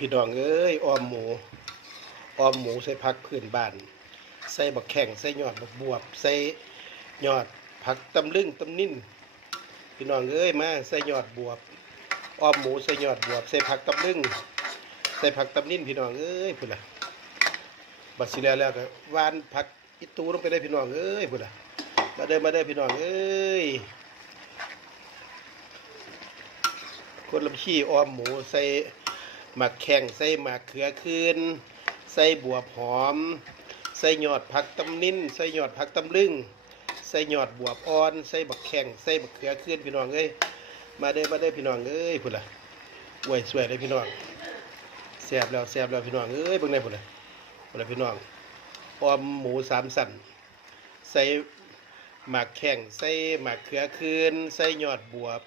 พี่น้องเอ้ยอ้อมหมูอ้อมหมูใส่ผักพื้นบ้าน ใส่บักแข้งใส่ยอดบักบวบ ใส่ยอดผักตำลึงตำนิ่นพี่น้องเอ้ยมาใส่ยอดบวบอ้อมหมูใส่ยอดบวบ ใส่ผักตำลึงใส่ผักตำนิ่นพี่น้องเอ้ยพุ่นละบัดสิแล้วแล้วก็วานผักอีตูลงไปได้พี่น้องเอ้ยพุ่นละมาเด้อมาเด้อพี่น้องเอ้ยคนลำขี้อ้อมหมูใส่ หมักแข้งใส่หมักเขือคืนใส่บวบหอม ใส่ยอดผักตำนิ่นใส่ยอดผักตำลึงใส่ยอดบวบอ่อน ใส่บักแข้งใส่บักเขือคืนพี่น้องเอ้ยมาเด้มาเด้พี่น้องเอ้ยพุ่นล่ะอวยสวยเลยพี่น้องแซ่บแล้วแซ่บแล้วพี่น้องเอ้ยเบิ่งได้พุ่นล่ะพุ่นล่ะพี่น้องออมหมูสามสันใส่หมักแข้งใส่หมักเขือคืนใส่ยอดบวบ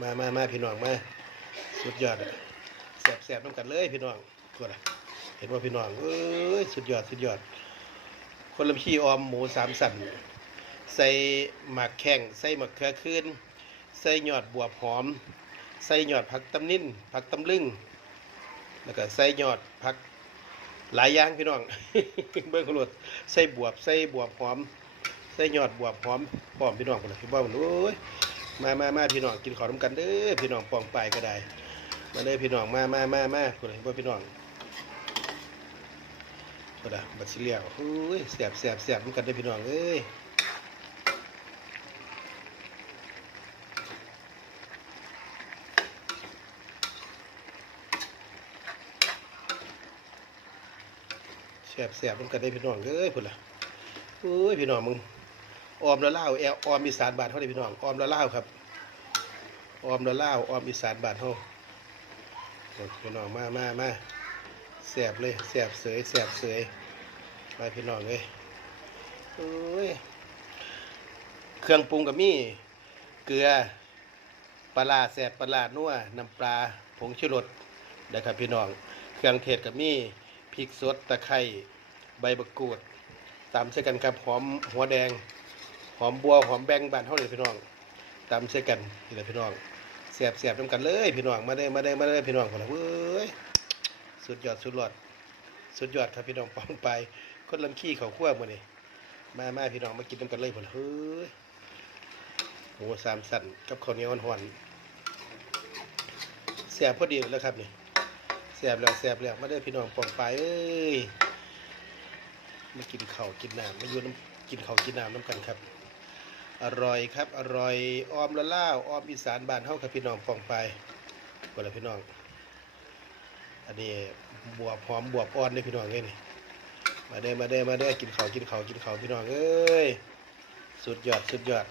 มามามาพี่น้องมา สุดยอดอะ แซ่บแซ่บน้ำกันเลยพี่น้องพุ่นล่ะเห็นว่าพี่น้องเอ้ยสุดยอดสุดยอด คนลำขี้ออมหมูสามสันใส่หมักแข้งใส่หมักเขือคืนใส่ยอดบวบหอม ใส่ยอดผักตำนิ่นผักตำลึงแล้วก็ใส่ยอดผักหลายอย่างพี่น้องเบิ้งขลุดใส่บวบใส่บวบหอม ใส่ยอดบวบหอมพร้อมพี่น้องคนละพี่บ้าโอ้ยมามามาพี่น้องกินข้าวน้ำกันเด้อพี่น้องปองไปก็ได้ มาเด้พี่น้องมามามามาคนละพี่บ้าพี่น้องก็ได้บัตรสิเลียวอุ้ยแสบแสบแสบมันกันได้พี่น้องเอ้ยแสบแสบมันกันได้พี่น้องเอ้ยพุ่นล่ะอุ้ยพี่น้องมึงออมละเล่าแอลออมอีสานบาทเท่าไรพี่น้องออมละเล่าครับออมละเล่าออมอีสานบาทเท่า พี่น้องมามามาแสบเลยแสบเสยแสบเสยมาพี่น้องเลยโอ้ยเครื่องปรุงกับมีเกลือปลาแสบปลาร้านัวน้ำปลาผงชูรสนะครับพี่น้อง เครื่องเทศกับมีพริกสดตะไคร้ใบมะกรูดตามใส่กันครับหอมหัวแดง หอมบัวหอมแบงบานเท่าเลยพี่น้องตามใส่กันนี่แหละพี่น้อง แสบแสบน้ำกันเลยพี่น้องมาได้มาได้มาได้พี่น้องคนละเว้ยสุดยอดสุดยอดสุดยอดครับพี่น้องปองไปคนลำขี้เขาขั้วมาเนี่มามาพี่น้องมากินน้ำกันเลยผลเฮ้ยหสามสั่นกับข้าวเหนียวหวนๆแซ่บพอดีแล้วครับนี่แซ่บแล้วแซ่บแล้วมาเด้พี่น้องปองไปเอ้ยมากินข้าวกินน้ำมาอยู่น้ำกินข้าวกินน้ำน้ำกันครับ อร่อยครับ อร่อยออมละล่าออมอีสานบ้านเฮาครับพี่น้องฟองไปคนละพี่น้อง อันนี้บวบหอมบวบอ่อนเลยพี่น้องเอ้ยนี่มาเด้มาเด้มาเด้กินข้าวกินข้าวกินข้าวพี่น้องเอ้ยสุดยอดสุดยอด